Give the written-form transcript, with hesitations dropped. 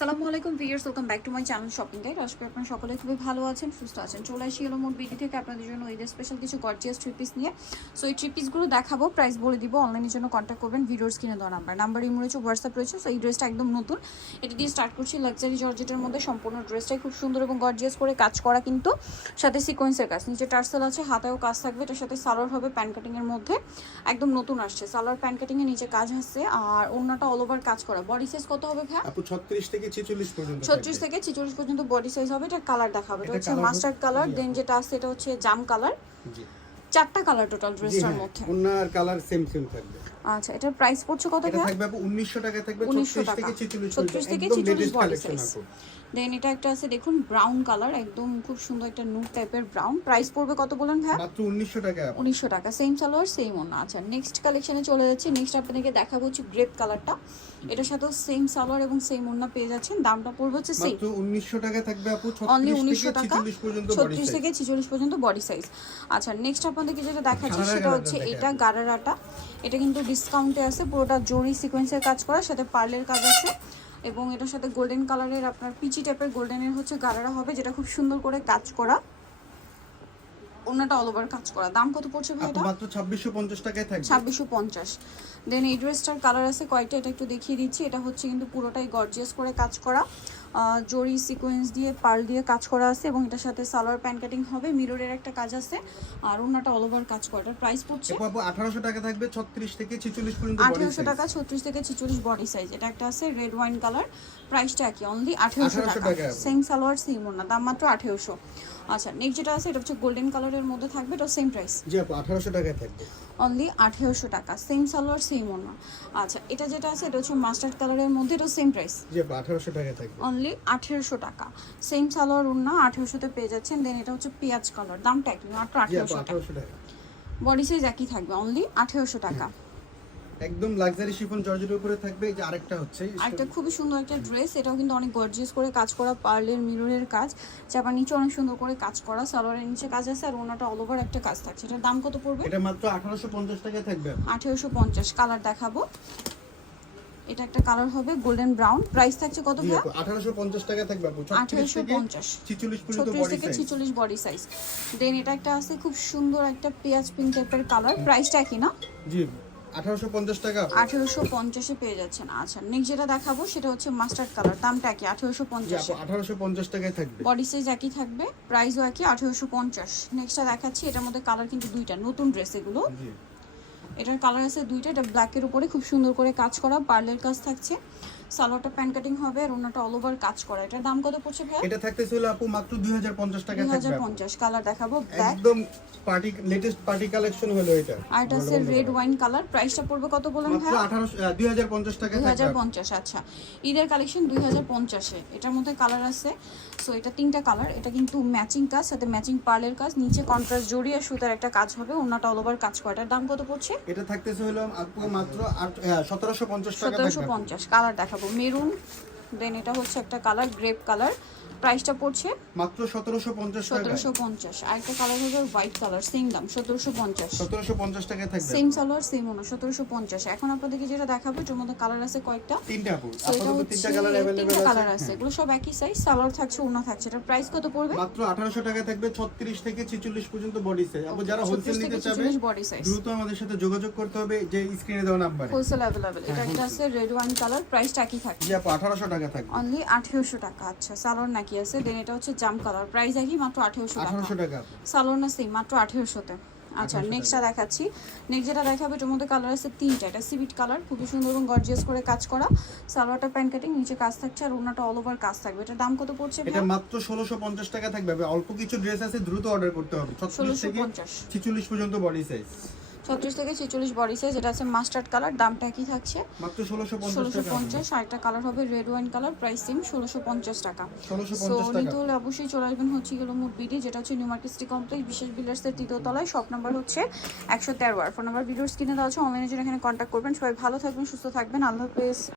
আসসালামু আলাইকুম viewers, welcome back to my channel shopping guide. আশা করি আপনারা সকলে খুবই ভালো আছেন, সুস্থ আছেন। চলে আসি এলো মোট বিডি থেকে আপনাদের জন্য ঈদের স্পেশাল কিছু গর্জিয়াস থ্রি পিস নিয়ে। সো এই থ্রি পিসগুলো দেখাবো, প্রাইস বলে দিব। অনলাইনের জন্য কন্ট্যাক্ট করবেন, ভিডিওর স্ক্রিনে দেওয়া নাম্বার ইমো রয়েছে, হোয়াটসঅ্যাপ রয়েছে। সো এই ড্রেসটা একদম নতুন, এটা দিয়ে স্টার্ট করছি। লাক্সারি জর্জেটের মধ্যে সম্পূর্ণ ড্রেসটাই খুব সুন্দর এবং গর্জিয়াস করে কাজ করা, কিন্তু সাথে সিকোয়েন্সের কাজ, নিচে টার্সেল আছে, হাতেও কাজ থাকবে। এটার সাথে সালোয়ার হবে প্যান্ট কাটিংয়ের মধ্যে, একদম নতুন আসছে। সালোয়ার প্যান্ট কাটিংয়ের নিচে কাজ আসছে, আর ওড়নাটা অল ওভার কাজ করা। বডি সাইজ কত হবে ভাই? আপু 36 থেকে 46 পর্যন্ত 36 থেকে 46 পর্যন্ত বডি সাইজ হবে। এটা কালার দেখাবে, এটা হচ্ছে মাস্টার্ড কালার, দেন যেটা আছে এটা হচ্ছে জাম কালার। জি, চারটা কালার টোটাল ড্রেসটার মধ্যে। ওনার কালার সেম থাকবে। আচ্ছা, এটার প্রাইস পড়ছে কত এটা ভাই? থাকবে আপু 1900 টাকা থাকবে, 1900 36 থেকে 46 36 থেকে একদম 46 লেটেস্ট বডি কালেকশন সাইজ। আপু। দেন এটা একটা আছে দেখুন, ব্রাউন কালার, একদম খুব সুন্দর একটা নুড টাইপের ব্রাউন। প্রাইস পড়বে কত বলেন ভাই? মাত্র 1900 টাকা। 1900 টাকা, সেম সালোয়ার সেম ওড়না। আচ্ছা, নেক্সট কালেকশনে চলে যাচ্ছে। নেক্সট আপনাদেরকে দেখাবো হচ্ছে গ্রেপ কালারটা। এটার সাথেও সেম সালোয়ার এবং সেম ওড়না পেয়ে যাচ্ছেন। দামটা পড়বে হচ্ছে সেম, মাত্র 1900 টাকা থাকবে আপু, অনলি 36 1900 থেকে টাকা, 46 পর্যন্ত বডি 36 সাইজ। থেকে 46 পর্যন্ত বডি সাইজ। আচ্ছা, নেক্সট আপনাদেরকে যেটা দেখাচ্ছি গারারা সেটা হচ্ছে গারারা এটা গারারাটা। এটা কিন্তু ডিসকাউন্টে আছে, পুরোটা জরি সিকোয়েন্সের কাজ করা, সাথে পার্লের কাজ আছে, এবং এটার সাথে গোল্ডেন কালারের আপনার পিচি টাইপের গোল্ডেনের হচ্ছে গারারা হবে, যেটা খুব সুন্দর করে কাজ করা, ওনাটা অল ওভার কাজ করা। দাম কত পড়ছে ভাই আপু এটা? মাত্র 2650 টাকায় থাকবে। 2650। দেন এই ড্রেসটার কালার আছে কয়টা, এটা একটু দেখিয়ে দিচ্ছি। এটা হচ্ছে কিন্তু পুরোটাই গর্জিয়াস করে কাজ করা, জরি সিকোয়েন্স দিয়ে পার্ল দিয়ে কাজ করা আছে, এবং এটার সাথে সালোয়ার প্যান্ট কাটিং হবে, মিররের একটা কাজ আছে, আর ওনাটা অল ওভার কাজ করা। এটার প্রাইস পড়ছে আপু 1800 টাকা থাকবে, 36 থেকে 46 পর্যন্ত বডি 1800 সাইজ। টাকা, 36 থেকে 46 বডি সাইজ। এটা একটা আছে রেড ওয়াইন কালার, প্রাইসটা কি অনলি 1800 টাকা। সেম সালোয়ার সেম ওড়না, দাম মাত্র 1800। আচ্ছা, নেক্সট যেটা আছে এটা হচ্ছে গোল্ডেন কালারের মধ্যে থাকবে, এটা সেম প্রাইস, জি আপু 1800 টাকায় থাকবে। অনলি 1800 টাকা, সেম সালোয়ার সেম ওড়না। আচ্ছা, এটা যেটা আছে এটা হচ্ছে মাস্টার্ড কালারের মধ্যে, এটা সেম প্রাইস, জি আপু 1800 টাকায় থাকবে। অনলি 1800 টাকা, সেম সালোয়ার ওড়না 1800 তে পেয়ে যাচ্ছেন। দেন এটা হচ্ছে পেঁয়াজ কালার, দামটা কি মাত্র জি আপু 1800 টাকা, 1800 টাকা। বডি সাইজ একই থাকবে, অনলি 1800 টাকা। একদম লাক্সারি শিফন জর্জেটের উপরে থাকবে। এই যে আরেকটা হচ্ছে একটা খুবই সুন্দর একটা ড্রেস, এটাও কিন্তু অনেক গর্জিয়াস করে কাজ করা, পার্লের মিররের কাজ, চাপার নিচে অনেক সুন্দর করে কাজ করা, সালোয়ারের নিচে কাজ আছে, আর ওনাটা অল ওভার একটা কাজ থাকছে। এটার দাম কত পড়বে? এটা মাত্র 1850 টাকায় থাকবে। 1850। কালার দেখাবো, এটা একটা কালার হবে গোল্ডেন ব্রাউন। প্রাইস থাকছে কত জি ভাই? আপু 1850 টাকা থাকবে আপু, 36 থেকে 1850, 46 পর্যন্ত 36 বডি থেকে সাইজ। 46 body size. দেন এটা একটা আছে খুব সুন্দর একটা পেঁয়াজ পিঙ্ক টাইপের কালার, প্রাইসটা কি না? জি 1850 টাকা। 1850 এ পেয়ে যাচ্ছেন। আচ্ছা, নেক্সট যেটা দেখাবো সেটা হচ্ছে মাস্টার্ড কালার, দামটা কি? জি 1850। আপু 1850 টাকায় থাকবে। বডি সাইজ একই থাকবে, প্রাইসও একই, 1850। নেক্সটটা দেখাচ্ছি, এটার মধ্যে কালার কিন্তু দুইটা, নতুন ড্রেস এগুলো। জি এটার কালার আছে দুইটা, এটা ব্ল্যাকের উপরে খুব সুন্দর করে কাজ করা, পার্লের কাজ থাকছে, সালোয়ারটা প্যান্ট কাটিং হবে, আর ওনাটা অল ওভার কাজ করা। এটার দাম কত পড়ছে ভাই? এটা থাকতেছে হলো আপু মাত্র 2050 টাকা থাকবে। 2050। কালার দেখাবো ব্ল্যাক, একদম পার্টি লেটেস্ট পার্টি কালেকশন হলো এটা। আর এটা আছে রেড ওয়াইন কালার। প্রাইসটা পড়বে কত বলেন মাত্র ভাই? 2050 টাকা থাকবে। 2050। আচ্ছা, ঈদের কালেকশন 2050-এ। এটার মধ্যে কালার আছে, সো এটা তিনটা কালার। এটা কিন্তু ম্যাচিং কাজ, সাথে ম্যাচিং পার্লের কাজ, নিচে কন্ট্রাস্ট জড়িয়ে সুতার একটা কাজ হবে, ওনাটা অল ওভার কাজ করা। এটার দাম কত পড়ছে? এটা থাকতেছে হলো আপু মাত্র 1750 টাকা থাকবে। 1750। কালার দেখাবো মেরুন, দেন এটা হচ্ছে একটা কালার গ্রেপ কালার, প্রাইসটা পড়ছে মাত্র 1750 টাকা। 1750। আরেকটা কালার হবে হোয়াইট কালার, সেম দাম 1750। 1750 টাকায় থাকবে। সেম সালোয়ার সেম ওনা, 1750। এখন আপনাদেরকে যেটা দেখাবো এটার মধ্যে কালার আছে কয়টা? তিনটা আপু, So এটা আপাতত হচ্ছে তিনটা কালার अवेलेबल তিনটা আছে। কালার আছে, এগুলো সব একই সাইজ, সালোয়ার থাকছে ওনা থাকছে। এটা প্রাইস কত পড়বে? মাত্র 1800 টাকা থাকবে, 36 থেকে 46 পর্যন্ত বডি সাইজ। আপু যারা হোলসেল নিতে চাবে বডি সাইজ, দ্রুত আমাদের সাথে যোগাযোগ করতে হবে, যে স্ক্রিনে দেওয়া নাম্বারে। Wholesale available. এটা একটা আছে রেড ওয়াইন কালার, প্রাইসটা একই থাকছে, জি আপু 1800 টাকা থাকবে। অনলি 1800 টাকা। আচ্ছা, সালোয়ার নাকি আছে, দেন এটা হচ্ছে জাম কালার, প্রাইস একই, মাত্র 1800 টাকা। 1800 টাকা। সালোয়ার না সেম, মাত্র 1800 তে। আচ্ছা, নেক্সটটা দেখাচ্ছি। নেক্সট যেটা দেখাবো এটার মধ্যে কালার আছে তিনটা। এটা সিভিট কালার, খুবই সুন্দর এবং গর্জিয়াস করে কাজ করা, সালোয়ারটা প্যান্ট কাটিং, নিচে কাজ থাকছে, আর ওনাটা অল ওভার কাজ থাকবে। এটার দাম কত পড়ছে? এটা মাত্র 1650 টাকা থাকবে। অল্প কিছু ড্রেস আছে, দ্রুত অর্ডার করতে হবে। 36 থেকে 46 পর্যন্ত বডি সাইজ। 36 থেকে 46 বডি সাইজ। এটা আছে মাস্টার্ড কালার, দামটা কি থাকছে? মাত্র 1650 টাকা। 1650। আরেকটা কালার হবে red wine colour, price same 1650 টাকা। 1650 সো টাকা। নিতে হলে অবশ্যই চলে আসবেন হচ্ছে গেলো মোট বিডি, যেটা হচ্ছে নিউ মার্কেট সিটি কমপ্লেক্স, বিশেষ বিল্ডার্সের তৃতীয় তলায়, শপ নাম্বার হচ্ছে 113। আর ফোন নাম্বার ভিডিওর স্ক্রিনে দেওয়া আছে, অনলাইনে জন্য এখানে কন্ট্যাক্ট করবেন। সবাই ভালো থাকবেন, সুস্থ থাকবেন, আল্লাহ হাফেজ।